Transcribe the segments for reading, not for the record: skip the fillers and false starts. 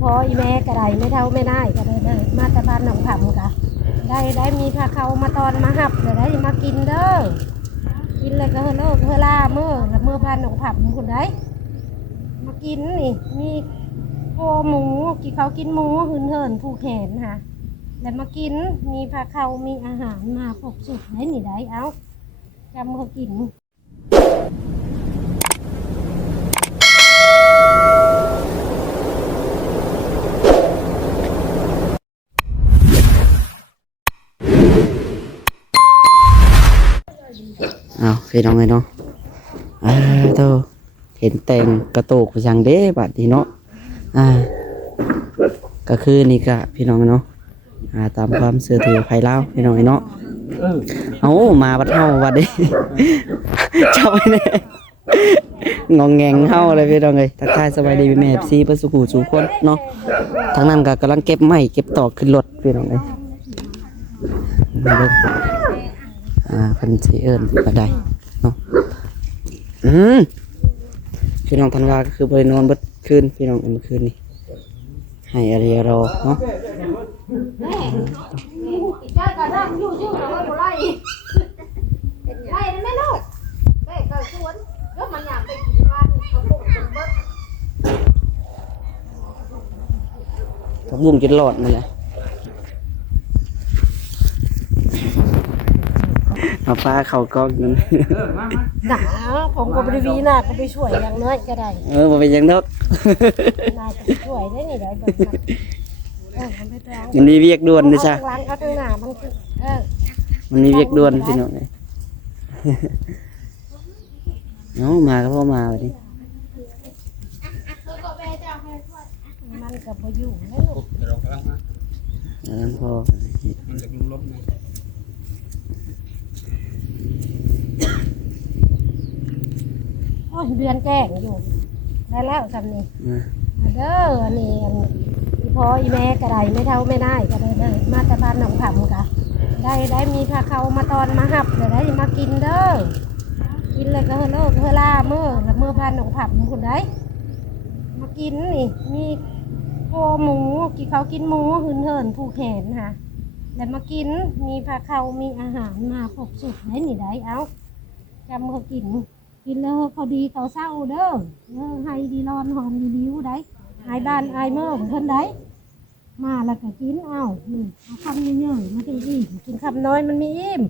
พออีแม่ก็ได้ไม่เท่าไม่ได้ก็ได้มาแต่บ้านหนองผำกะได้มีพาเขามาตอนมาหับเดี๋ยวได้มากินเด้อกินเลยก็เลิกล่าเมื่อแล้วเมื่อบ้านหนองผำคนได้มากินนี่มีโคหมูกินเขากินหมูเหินผูกแขนค่ะแล้วมากินมีพาเขามีอาหารมาครบสุดได้หนิได้เอาจำเขากินเอาพี่น้องเลยเนาะโตเห็นแต่งกระโตกไปยังเด้บัดนี้เนาะก็คือนี่กะพี่น้องเนาะตามความเชื่อถือไผลาวพี่น้องเนาะเอามาบัดเฮาบัดนี้ เจ้าไอ้เนี่ยงองแงงเฮาเลยพี่น้องเลยทักทายสบายดีแม่ซีเพิ่นสุขุสู่คนเนาะทางนั้นก็กำลังเก็บไม้เก็บตอกขึ้นรถพี่น้องเลยเพิ่นสิเอิ้นก็ได้เนาะพี่น้องธันวาก็คือบ่ได้นอนเบิดคืนพี่น้องเมื่อคืนนี้ให้อะไรรอเนาะจ้าก็นั่งอยู่ชื่อเราบ่ไล่ไล่ได้ไหมลูกไล่ก็สวนแล้วมันอยากไปกินร้านเขาบุกจนเบิดผักบุ้งจนหลอดนั่นแหละเอาฟ้าเขาก็นั่นหนาผมก็บริวีน่ะก็ไปช่วยอย่างน้อยก็ได้บ่เป็นยังดอกน่าจะช่วยได้นี่ได้เบิ่งมันมีเวียกด่วนนี่จ้ะล้างเขาทางหน้ามันคือมันมีเวียกด่วนพี่น้องเอามาก็พ่อมาวันนี้มันก็บ่อยู่แล้วลูกนั้นพอมันจะลบเดือนแจ้งอยู่ได้แล้วจำนี่เด้ออันนี้อีพออีแม่ก็ได้ไม่เท่าไม่ได้ก็ได้มาแต่บ้านหนองผำกะได้มีพาเขามาตอนมาหับเดี๋ยวได้มากินเด้อกินเลยก็เลิกล่าเมื่อแล้วเมื่อบ้านหนองผำคนได้มากินนี่มีโคหมูกินเขากินหมูเหินผูกแขนค่ะแล้วมากินมีพาเขามีอาหารมาครบสุดได้หนิได้เอาจำเขากินแล้วเขาดีเขาเศร้าเด้อให้ดีร้อนหอมดีดิ้วได้หายบ้านหายเมื่อเพิ่นได้มาแล้วก็กินเอาคำเยอะๆมากินอิ่มกินคำน้อยมันมีอิ่ม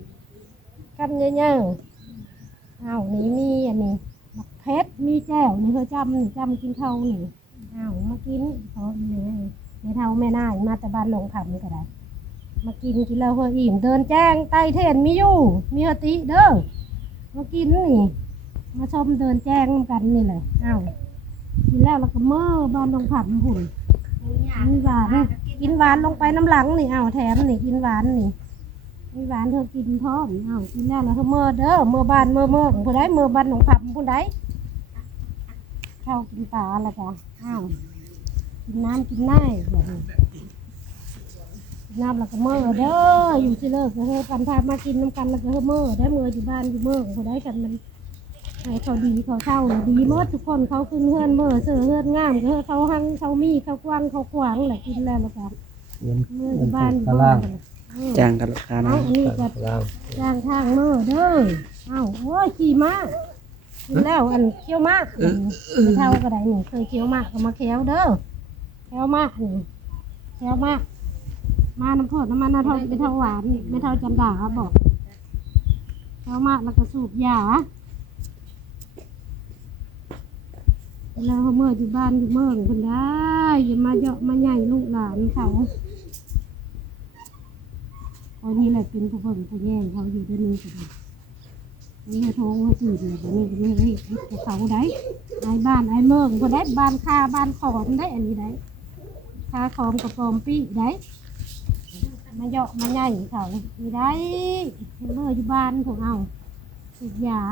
คำเยอะๆเอานี่มีอันนี้บักเพชรมีแจ่วนี่เธอจำกินเขาหนิเอามากินเขาไม่เท่าแม่น่ามาแต่บ้านหลงผำก็ได้มากินแล้วเธออิ่มเดินแจ้งไต่เทนมีอยู่มีหติเด้อมากินนี่มาชมเดินแจ้งกันนี่เลยอ้าวกินแล้วเราก็เมื่อบ้านลงผัดหุ่นกินหวานลงไปน้ำหลังนี่อ้าวแถมนี่กินหวานนี่มีหวานเธอกินพร้อมอ้าวกินแล้วเราเมื่อเด้อเมื่อบ้านเมื่อผู้ใดเมื่อบ้านลงผัดผู้ใดเข้ากินปลาแล้วก็อ้าวกินน้ำกินได้แบบนี้น้ำแล้วก็เมื่อเด้ออยู่ที่เลิกก็เฮอกันพามากินน้ำกันแล้วก็เฮอเมื่อได้เมื่ออยู่บ้านอยู่เมื่อผู้ใดกันมันให้เขาดีเขาเศร้าดีเมื่อทุกคนเขาขึ้นเฮือนเมื่อเสือเฮือนงามก็เขาหั่งเขามีเขากว้างเขาขวางแหละกินแล้วกันเมื่ออยู่บ้านอยู่บ้านจ้างกันราคานะอันนี้ก็จ้างทางเมื่อเด้อเอ้าโอ้ยขี่ม้ากินแล้วอันเคี้ยวมากไม่เท่าก็ได้หนึ่งเคยเคี้ยวมากก็มาเคี้ยวเด้อเคี้ยวมากหนึ่งเคี้ยวมากมาน้ำโพดน้ำมันน้ำทอดไม่เท่าหวานไม่เท่าจันดาบอกเคี้ยวมากแล้วก็สูบยาแล้วเมื่ออยู่บ้านอยู่เมืองคนได้อย่ามาเยาะมาใหญ่ลูกหลานเขาอันนี้แหละเป็นผู้คนผู้แย่งเขาอยู่ด้วยนี่สินี่ให้โทงให้ตื่นเลยแบบนี้ให้เขาได้ไอ้บ้านไอ้เมืองคนได้บ้านคาบ้านขอมได้อันนี้ได้คาขอมกับปอมปีได้มาเยาะมาใหญ่เขาไม่ได้เมื่ออยู่บ้านของเอาสุดยา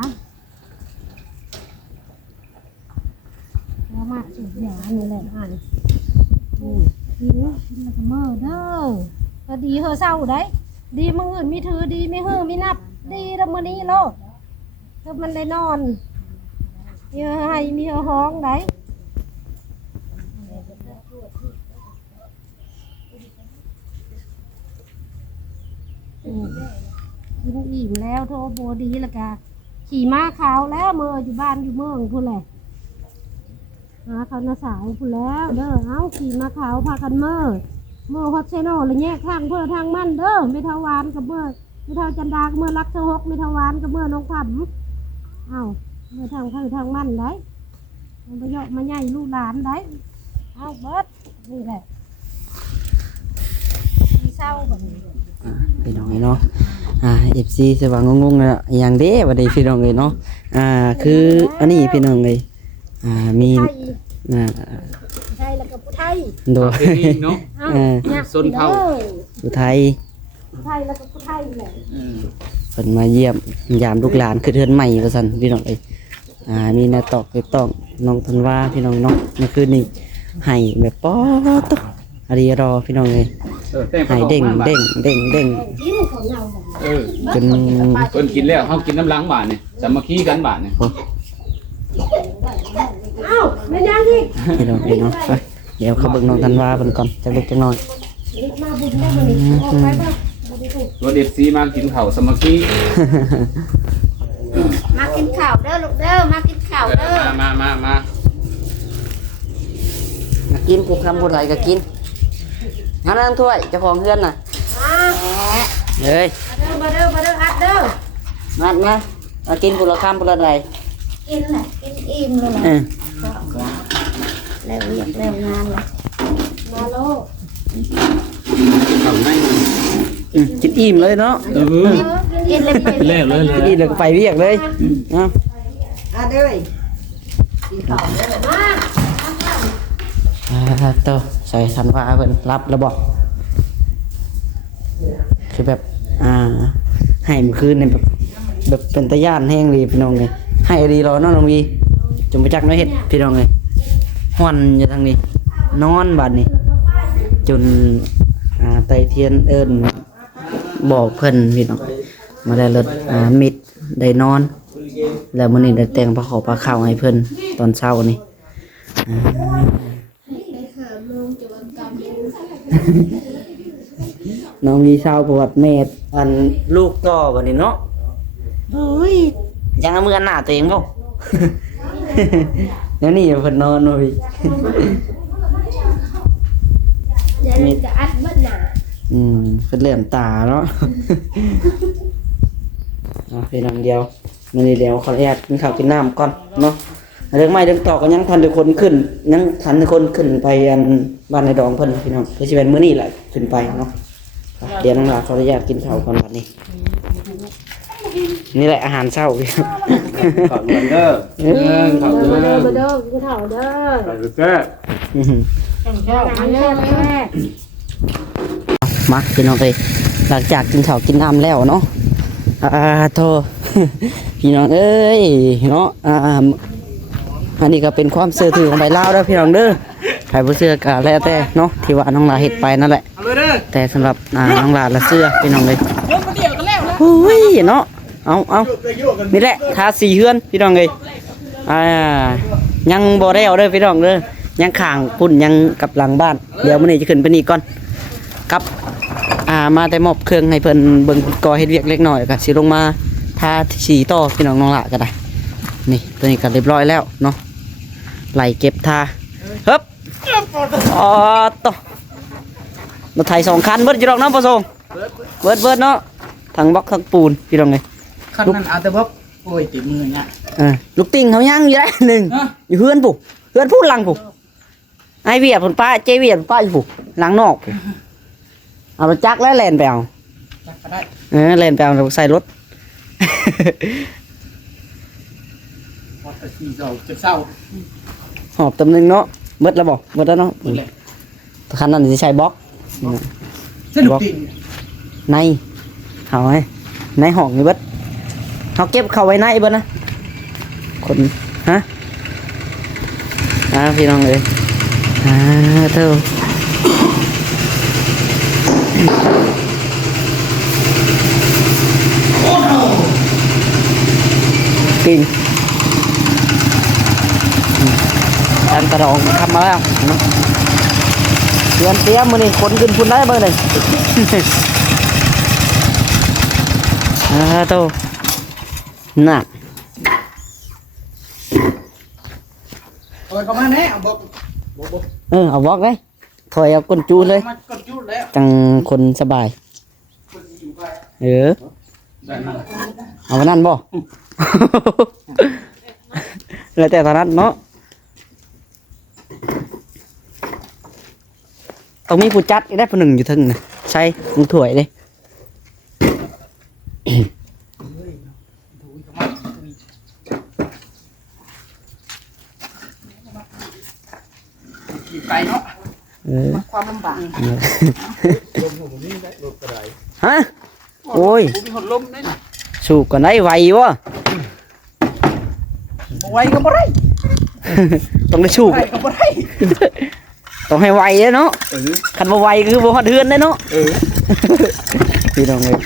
แล้วมาสุดยานี่แหละอ่านกินแล้วก็เมื่อเด้อก็ดีเฮอเศร้าได้ดีมืออื่นมีถือดีไม่เฮอมีนับดีแล้วมื้อนี้โลดก็มันได้นอนมีให้มีห้องได้ อืมกินอิ่มแล้วโทรโบดีแล้วก็ขี่ม้าขาวแล้วเมื่ออยู่บ้านอยู่เมืองพูดแหละหาเขาหน้าสาวพูดแล้วเด้อเอาขี่ม้าขาวพากันเมื่อฮอตเซโนเลยแยกทางเพื่อทางมั่นเด้อไม่เทาวานกับเมื่อไม่เทาจันดากับเมื่อรักเทาฮกไม่เทาวานกับเมื่อน้องผัมเอาเมื่อทางเพื่อทางมั่นได้มันไปเยอะมาใหญ่ลูกหลานได้เอาเบิดนี่แหละมีเศร้าแบบนี้ พี่น้องเนาะFC สว่างงๆนะอย่างเด้บัดนี้พี่น้องเอ้ยเนาะคืออันนี้พี่น้องเอ้ยมี ไทย อ่า ไทยแล้วก็ผู้ไทย โดย เนาะ เอา เนี่ย ส้นเท่า ผู้ไทย ผู้ไทยแล้วก็ผู้ไทยแหละ เพิ่นมาเยี่ยมยามลูกหลานคือเทือนใหม่ว่าซั่นพี่น้องเอ้ยมีนาตอกไปต้องน้องธันวาพี่น้องเนาะเมื่อคืนนี้ให้แบบป๊อดตุ๊อะดีรอพี่น้องเอ้ยให้เด้งเด้งเด้งเด้ง กินของเราแบบ จน เพิ่นกินแล้วเฮากินน้ำล้างบาดนี่สามัคคีกันบาดนี่ เอ้าไม่ยังอีก พี่น้องเอ้ยเนาะไปเดี๋ยวเขาเบิ่งน้องธันวาเพิ่นก่อนจักเล็กจักน้อย รีบมาบุญได้มานี่ออกไปป่ะบ่ได้ถูก รถ FC มากินข้าวสามัคคี มากินข้าวเด้อลูกเด้อมากินข้าวเด้อ มา มากินกูคำกูไหลก็กินงั้นนั่งถ้วยเจ้าของเฮือนน่ะ มา เฮ้ย มาเด้ออัดเด้อ มากินกูละคำกูละไหล กินแหละกินอิ่มเลยแหละ แล้วเรียกแล้วงานละมาโล ข้าวใน กินอิ่มเลยเนาะ กินเลยไป แล้วเลย กินอิ่มเลยก็ไปเรียกเลยเอา มา โตใส่ทันว่าเพิ่นรับแล้วบอกคือแบบให้เมื่อคืนเนี่ยแบบเป็นตะย่านแห้งเลยพี่น้องเลยให้ดีรอน้องน้องวีจงไปจักน้อยเห็ดพี่น้องเลยฮ้อนอยู่ทางนี้นอนบัดนี้จนไตเทียนเอิ้นบอกเพิ่นพี่น้องมาได้รถมิดได้นอน แล้วมื้อนี้ได้แต่งผ้าขาวผ้าขาวให้เพิ่นตอนเช้านี่น้องมีเช้าประวัติแม่อันลูกต่อบัดนี้เนาะเฮ้ยยังเอามืออันหน้าตัวเองบ่ แล้วนี่เพิ่นนอนเนาะพี่ เดี๋ยวเราจะอัดเบิ้ลหนา เพิ่นเหลื่อมตาเนาะ พี่น้องเดียวมื้อนี้เดี๋ยวขออนุญาตกินข้าวกินน้ำก่อนเนาะเรื่องไม้เรื่องตอกก็ยังทันทุกคนขึ้นยังทันทุกคนขึ้นไปอันบ้านในดองเพิ่นพี่น้องคือสิเป็นมื้อนี้แหละขึ้นไปเนาะเดี๋ยวน้องหลาขออนุญาตกินข้าวก่อนบัดนี้นี่แหละอาหารเช้าพี่ ขอบคุณเด้อขอบคุณ มา เด้ เด้ อ อมาเด้อกินข้าวเด้อ ขอบคุณเด้อ มาเด้อแม่ มาพี่น้องเอ้ยหลังจากกินข้าวกินน้ำแล้วเนาะโท พี่น้องเอ้ยเนาะอันนี้ก็เป็นความเชื่อถือของใบลาวเด้อพี่น้องเด้อใครบ่เชื่อก็แล้วแต่เนาะที่ว่าน้องลาเฮ็ดไปนั่นแหละแต่สำหรับน้องลาละเชื่อพี่น้องเลยโอ้ยเนาะเอานี่แหละทาสีเฮือนพี่น้องเลยยังบ่ได้เอาเด้อพี่น้องเด้อยังข้างปุ่นยังกับหลังบ้านเดี๋ยวมื้อนี้จะขึ้นไปนี่ก่อนกับมาแต่มอบเครื่องให้เพิ่นเบิ่งก่อเฮ็ดเวียกเล็กน้อยก็สิลงมาทาสีต่อพี่น้องน้องละก็ได้นี่ตัวนี้ก็เรียบร้อยแล้วเนาะไหลเก็บทาฮึบต่อรถไถ2คันเบิดอยู่ดอกเนาะพ่อทรงเบิดเนาะทั้งบล็อกทั้งปูนพี่น้องเอ้ย ขั้นนั้นเอาแต่ว่าโอ้ยติดมือเนี่ย ลูกติ่งเขายังอยู่ได้หนึ่งอยู่เฮือนปุ๊เฮือนพูดหลังปุ๊ไอเวียดผลป้าเจเวียดผลป้าอยู่ปุ๊หลังนอกปุ๊เอาไปจักแล้วแลนไปเอา จักก็ได้ แลนไปเอาใส่รถ พอแต่สี่เศร้าเจ็บเศร้า หอบตำหนึงเนาะเบิดแล้วบอกเบิดแล้วเนาะ หมดเลย คันนั้นจะใช้บล็อก สนุกจริง ในเอาไว้ในห้องนี่เบิดเขาเก็บเข้าไว้ในเบิดนะคนฮะพี่น้องเลยเท่ากิ่งการกระดองทำมาแล้วเนาะเตรียมมือนี่คนขึ้นพุ่นได้เบอร์หนึ่ง โตน่ะ โอ้ยก็มาแน่เอาบอก เอาบอกเลยถอยเอาก้นจูเลย มันก็จุดแล้ว จังคนสบาย คนสิอยู่ไป ได้มา เอาไปนั่นบ่ แล้วแต่ตอนนั้นเนาะต้องมีผู้จัดอีกได้ผู้หนึ่งอยู่ทึงนะใช่มึงถ่วยเลย ขี่ไปเนาะ ความลำบาก ฮะโอ้ย กูมีคนล้มได้น่ะ สูบก่อนได้ไววะ บ่ไหวก็บ่ได้ ต้องได้สูบ ไหวก็บ่ได้ ต้องให้ไวเลยเนาะคันบ่ไวคือบ่ฮอดเฮือนได้เนาะพี่น้องเอ้ย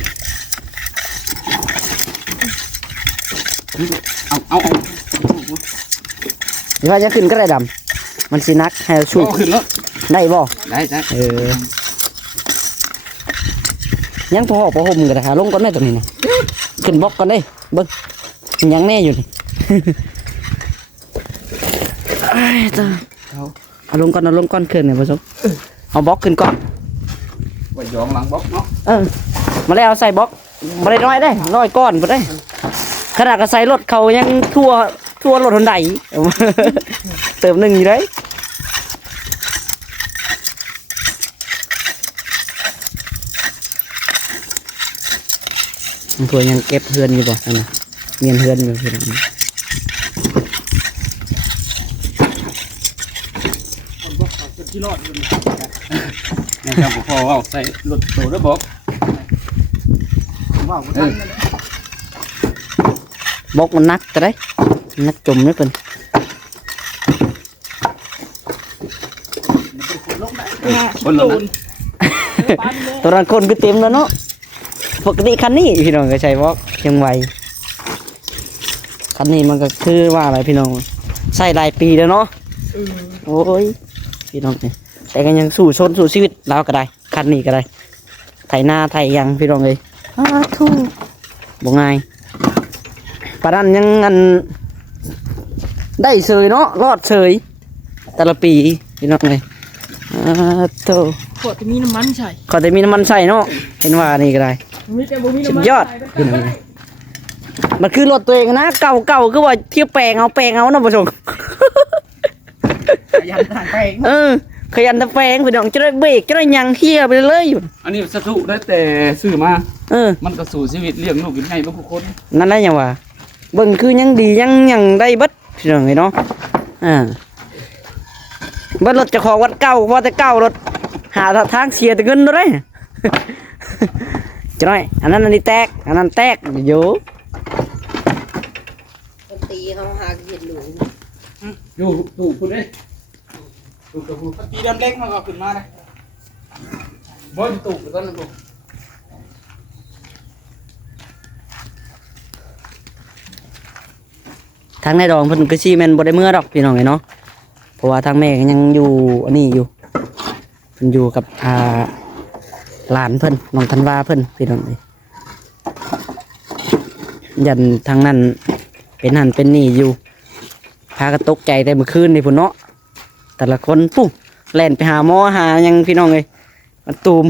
เอา เดี๋ยวว่าจะขึ้นก็ได้ดำมันสินักให้เราสูบ ขึ้นแล้ว ได้บ่ ได้ ยังพอพอห่มก็ได้หาลงก่อนได้ตัวนี้นะขึ้นบล็อกก่อนได้เบิ่งยังแน่อยู่นี่ ไอ้ตาเอาลงก่อนขึ้นเนี่ยผู้ชมเอาบล็อกขึ้นก่อน ไว้ยองหลังบล็อกเนาะ มาแล้วเอาใส่บล็อกบ่ได้น้อยได้น้อยก้อนบ่ได้ขนาดก็ใส่รถเขายังทั่วรถหนใด เติมหนึ่งอยู่ได้ทัวยังเก็บเฮือนอยู่บ่นั่นน่ะเงียนเฮือนอยู่พี่น้อง คนบอกเขาจะที่รอดอยู่นี่ นี่ครับพอเอาใส่รถโตแล้วบอก ผมว่าบ่ทันนั่นแหละ บล็อกมันนักแต่ได้นักจมนี่เป็น คนลง ตัวนั้นคนก็เต็มแล้วเนาะปกติคันนี้พี่น้องก็ใช้บล็อกยังไวคันนี้มันก็คือว่าอะไรพี่น้องใส่หลายปีแล้วเนาะโอ้ยพี่น้องเนี่ยแต่ก็ยังสู้ชนสู้ชีวิตเราก็ได้คันนี้ก็ได้ไถนาไถยังพี่น้องเลยทูบ่ง่ายปานนั้นยังอันได้เฉยเนาะรอดเฉยแต่ละปีพี่น้องเลยโต ขวดจะมีน้ำมันใส่ ขอแต่มีน้ำมันใส่เนาะเห็นว่านี่ก็ได้ มีแต่บ่มี สุ น้ำ ด มัน ยอด ใส่ พี่น้องเลยมันคือรถตัวเองนะเก่าคือว่าเที่ยวแปลงเอานะผู้ชม ขยันทางไป ขยันตะแปลงพี่น้องจะได้เบรกจะได้ยังเที่ยไปเลยอยู่ อันนี้สตุได้แต่ซื้อมา เออ มันก็สู่ชีวิตเลี้ยงลูกอยู่ไงบ่ทุกคน นั่นได้ยังวะเบิ่งคือยังดียังได้เบัดพี่น้องเนาะเบัดรถเจะของวัดเก่าว่าแต่เก่ารถหาทางเสียแต่เงินด้วย จะน้อยอันนั้นอันนี้แตกอันนั้นแตกอยู่ ตีเขาหาเห็นหนู อยู่ถูกคุณเด้ถูกกับผู้ ตีดำเล็กมันก็ขึ้นมาเลย บ่ถูกกับต้นถูก ทางในดองเพิ่นก็สิแม่นบ่ได้เมื่อดอกพี่น้องเนาะเพราะว่าทางแม่ก็ยังอยู่อันนี้อยู่เพิ่นอยู่กับหลานเพิ่นน้องธันวาเพิ่นพี่น้องเอ้ยยันทางนั้นเป็นนั่นเป็นนี่อยู่พาก็ตกใจแต่เมื่อคืนนี่พุ่นเนาะแต่ละคนปุ๊บแล่นไปหาหมอหายังพี่น้องเอ้ยมันตูม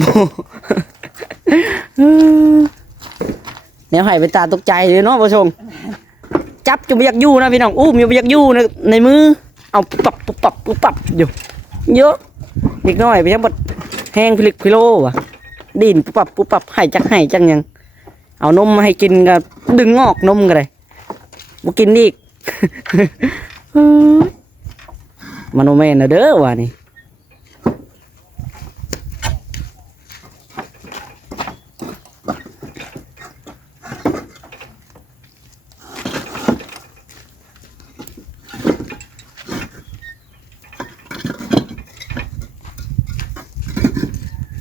แนวให้เป็นตาตกใจเลยเนาะผู้ชมจับจะไม่อยากอยู่นะพี่น้องอุ้มอยู่ไม่อยากอยู่ในมือเอาปุ๊บปับปุ๊บปับปุ๊บปับอยู่เยอะเด็กน้อยไปยังบดแห้งพิลิกพิโลว่ะดินปุ๊บปับให้จังยังเอานมมาให้กินก็ดึงงอกนมกันเลยบ่กินอีก มันโอแม่นเด้อว่ะนี่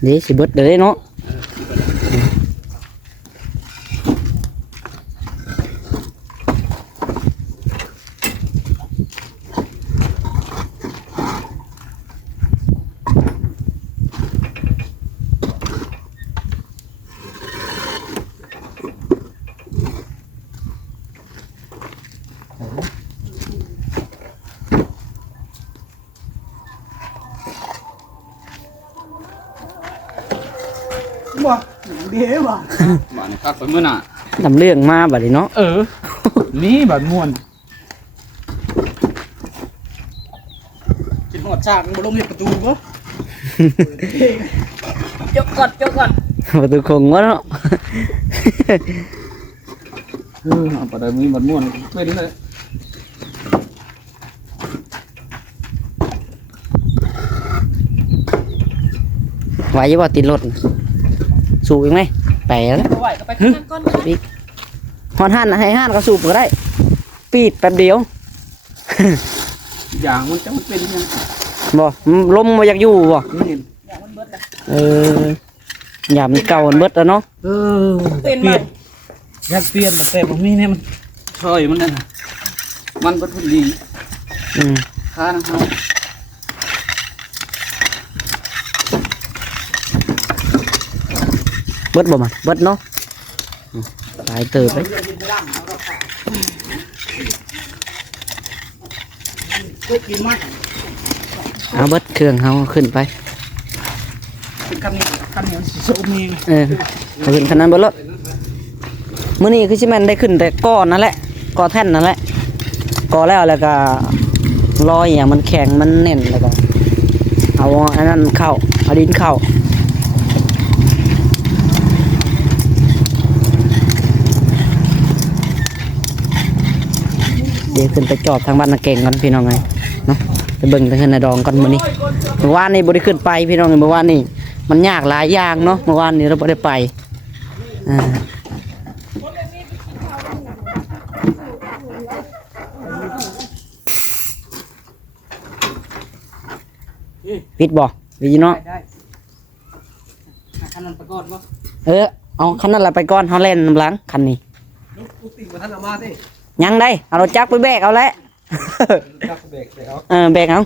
นี่สิเบิดเด้อเนาะ บ่เดี๋ยวบ่ บ้านนี้คักไปมื้อน่ะ ดำเรื่องมาบัดนี้เนาะ นี่บัดม่วน กินหอดฉากบ่ลงเฮ็ดประตูบ่ จกก่อนจกก่อน ประตูคงวะเนาะ เอาไปได้มีบัดม่วนเป็นเลย ไหวอยี่บ่ติดรถสูบอีกไหมไปแล้ว เอาไว้ก็ไปขึ้นก่อน สูบอีกฮอนหันให้หันก็สูบก็ได้ ปีดแป๊บเดียว อย่างมันจะมันเป็นยัง บ่ลมมาอยากอยู่บ่ นี่ เอออย่ามันเก่ามันเบิดแล้วเนาะ เป็นไหม อยากเปลี่ยนแต่บ่มีเนี่ยมันช่อยมันนั่นน่ะมันบ่ทุนดี อืม ค่าน้ำเฮา เบิดบ่มันเบิดเนาะอืมหลายเติบเลย ก็กินมัน เอาเบิดเครื่องเฮาขึ้นไป เป็นคันนี้สิโซมีไง เออเอาขึ้นขนาดนั้นเบิดแล้วมื้อนี้คือสิแม่นได้ขึ้นแต่ก้อนนั่นแหละก้อแท่นนั่นแหละก้อแล้วก็รอยอย่างมันแข็งมันแน่นแล้วก็เอาอันนั้นเข้าเอาดินเข้าเดี๋ยวขึ้นไปจอดทางบ้านนาเก่งก่อนพี่น้องไงเนาะไปเบิ่งทางเฮือนนาดองก่อนมื้อนี้เมื่อวานนี้บ่ได้ขึ้นไปพี่น้องเมื่อวานนี้มันยากหลายอย่างเนาะเมื่อวานนี้เราบ่ได้ไปอ่าปิดบ่วิเนาะ ได้คันนั้นไปก่อนบ่ เอาคันนั้นละไปก่อนเฮาเล่นน้ำหลังคันนี้ ลูกติ่งบ่ทันเอามาสิ ยังได้เอารถจักรไปแบกเอาแล้ว จักเบรกแล้ว แบกเอา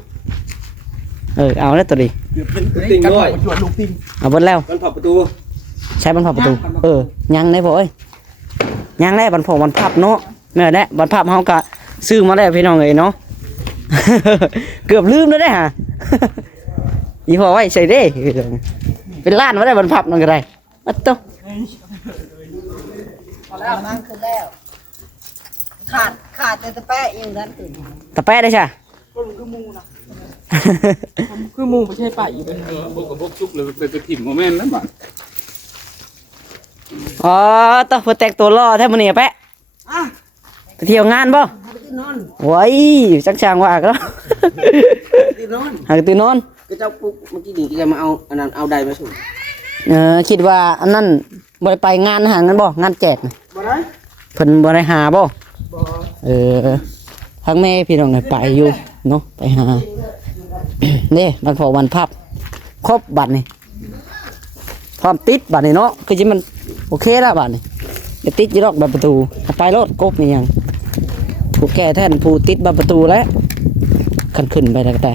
เอาแล้วตัวดิ เกือบเป็นติ่งด้วยจวดลูกติ่ง เอาเบิดแล้ว มันผลักประตู ใช้บรรพับประตู ยังได้บ่เอ้ยยังได้บรรพบรรพับเนาะแม่นแหละบรรพับเฮาก็ซื้อมาแล้วพี่น้องเอ้ยเนาะ เกือบลืมแล้วเด้ฮะ อีพอไว้ใส่เด้เป็นล้านมาได้บรรพับนั่นก็ได้อัตโต มันคือแล้วขาดแต่ตะแปะอย่างนั้นตื่น ตะแปะได้ใช่ คือหมูไม่ใช่ป่าอยู่เป็น บกกับบกชุกเลยไปถิ่มโมเมนต์นั้นบัด อ๋อต่อเพื่อแตกตัวล่อแท้มื้อนี้อะแปะไปเที่ยวงานบ่ ที่นอน โว้ยจักช่างว่าก็แล้ว ที่นอน หากตื่นนอน ก็เจ้าปุ๊บเมื่อกี้นี่ก็จะมาเอาอันนั้นเอาใดมาส่ง คิดว่าอันนั้นบ่ได้ไปงานหานั้นบ่งานแจกน่ะ บ่ได้ เพิ่นบ่ได้หาบ่ บ่ ทางแม่พี่น้องให้ไปอยู่เนาะไปหา นี่มันพอวันพับครบบัตรนี่พร้อมติดบัตรนี่เนาะคือจิมันโอเคแล้วบัตรนี่จะติดอยี่ดอกบัตรประตูเอาไปรถกบนี่ยังผู้แก่แท่นผู้ติดบัตรประตูแล้วขันขึ้นไปได้ก็ได้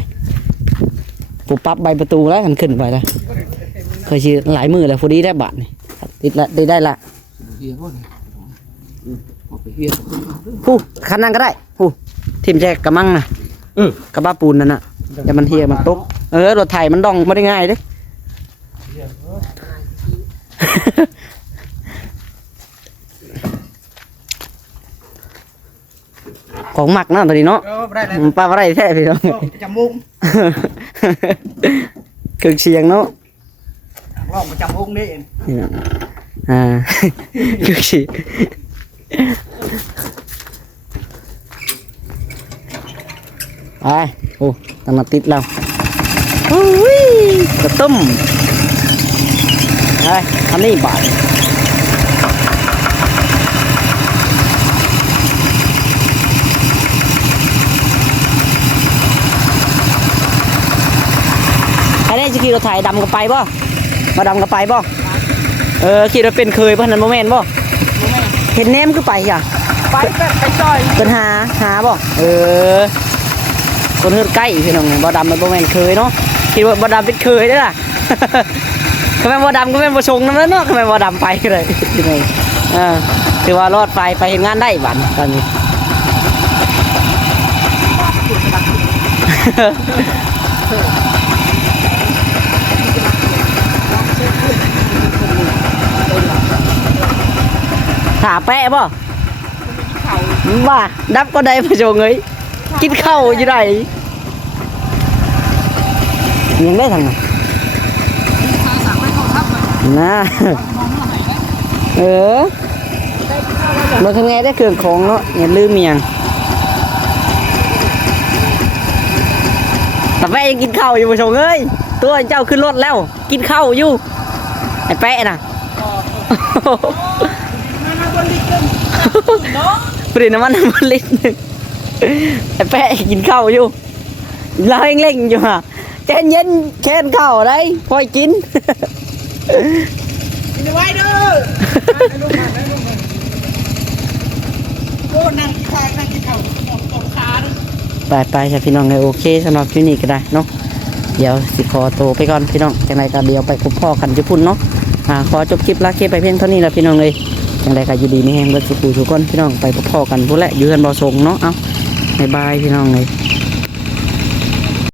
ผู้ปรั๊บใบประตูแล้วขันขึ้นไปได้เคยชื่อหลายมือแล้วพอดีได้บัตรนี่ติดละได้ละ เฮียบ่เนี่ยเอาไปเฮีย ผู้คันนั้นก็ได้ผู้ทีมแจกกระมังนะกระบ้าปูนนั่นน่ะอย่ามันเฮียมันตกรถไถมันดองไม่ได้ง่ายเด้ ของหมักเนาะตัวนี้เนาะ บ่ได้แล้ว ปลาอะไรแท้พี่น้อง จมูก เครื่องเสียงเนาะ ลองประจำวงนี่ นี่เนาะเครื่องเสียงไปโอ้ตั้งมาติดแล้วอุ้ยกระตุ้มไปอันนี้บาทไอ้นี่จะขี่รถไถดำกับไปบ่มาดำกับไปบ่ขี่รถเป็นเคยป่ะนั่นโมเมนต์บ่เห็นแนมคือไปอ่ะ ไปแบบไปจอย เป็นหาบ่คนเฮือนใกล้พี่น้องบ่ดำมันบ่แม่นเคยเนาะคิดว่าบ่ดำเป็นเคยได้อล่ะ ก็แม่นบ่ดำก็แม่นบ่ชงนำแล้วเนาะก็แม่นบ่ดำไปเลยพี่น้องถือว่ารอดไปเฮ็ดงานได้บัดตอนนี้ เ แปะบ่ว่าดับก็ได้พระโจงเอ้ยกินข้าวอยู่ได้ยังได้ทางไหนนะเออมาทำไงได้เครื่องของเนาะอย่าลืมเมียงแต่แปะยังกินข้าวอยู่พระโจงเอ้ยตัวเจ้าขึ้นรถแล้วกินข้าวอยู่ไอ้แปะน่ะปริน้ำมันลิตรหนึ่งไอ้แปะกินข้าวอยู่เราเร่งอยู่ฮะแกนเย็นแค่นข้าวได้พอยกิน กินไว้เด้อโอ้นั่งกินข้าวนั่งกินข้าวตบขาเด้อไปใช่พี่น้องเลยโอเคสำหรับคลิปนี้ก็ได้เนาะเดี๋ยวสิขอตัวไปก่อนพี่น้องจังไรก็เดี๋ยวไปพบพ่อกันจะพุ่นเนาะขอจบคลิปลาเคไปเพียงเท่านี้แล้วพี่น้องเลยจังไรก็อยู่ดีไม่แห้งเบิดสุขุทุกคนพี่น้องไปพบพ่อกันพุ่นแหละอยู่กันบ่ทรงเนาะเอาบ๊ายบายพี่น้องเลย